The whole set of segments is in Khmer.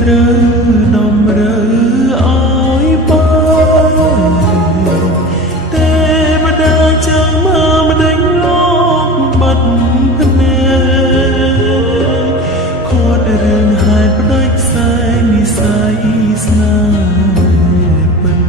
ត្រូវតម្រូវឲ្យបានទេវតាចាំមកម្ដេចលោកបាត់ភ្នែកខត់រឿងហេតុផ្ដាច់ខ្សែនិស័យស្នេហ៍ពិន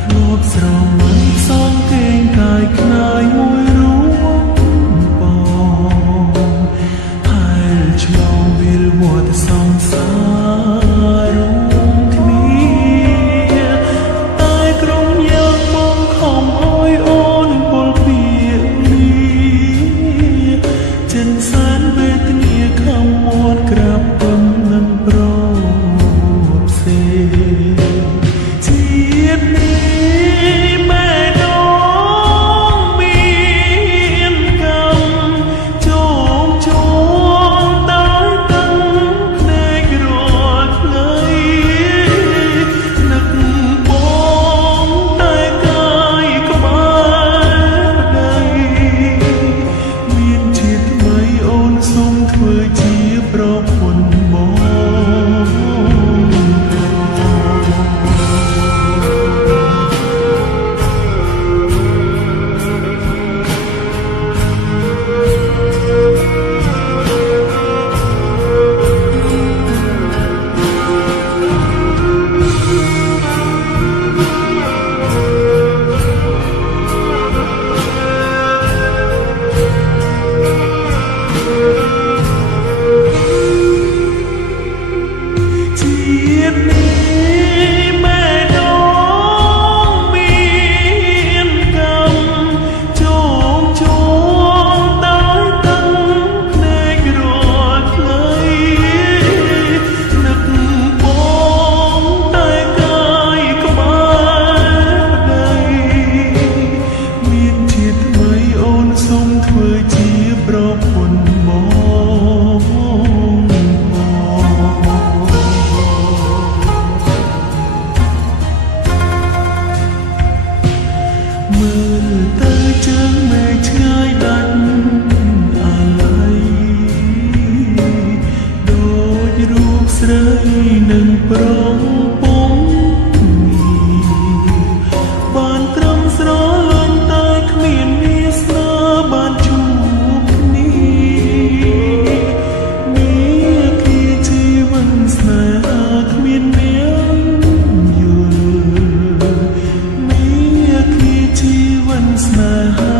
ធ្លាប់ស្រមៃសងគេងកាយខ្នាយមួយរួមបងហើយឆ្លងវិលវត្តសង្សាររួមគ្នាតែក្រុមយ៉ាងបងខំអើយអូនពលពីលាចិនសានវេទនាខំមាត់ក្រាបពំនឹងប្រផ្សេជាតិនេះម៉ែน้องមានកម្មជោមជោមដោយតឹងភ្នែករាល់ថ្ងៃនឹកបងតែកាយក្បែរប្តីមានជាតិថ្មីអូនសូមធ្វើជាប្រពន្ធបងជាតិនេះម៉ែน้องមានកម្មជោមជោមដោយតឹងភ្នែករាល់ថ្ងៃនឹកបងតែកាយក្បែរប្តីមានជាតិថ្មីអូនសូមធ្វើជាប្រពន្ធបងមើលទៅជើងមេឃឆ្ងាយដាច់អាឡ័យដូចរូបស្រីនឹងប្រងពងបានត្រឹមស្រលាញ់តែគ្មានវាសនាបានជួបគ្នានេះគឺជីវិតស្នេហាគ្មានអ្នកយល់នេះគឺជីវិតស្នេហា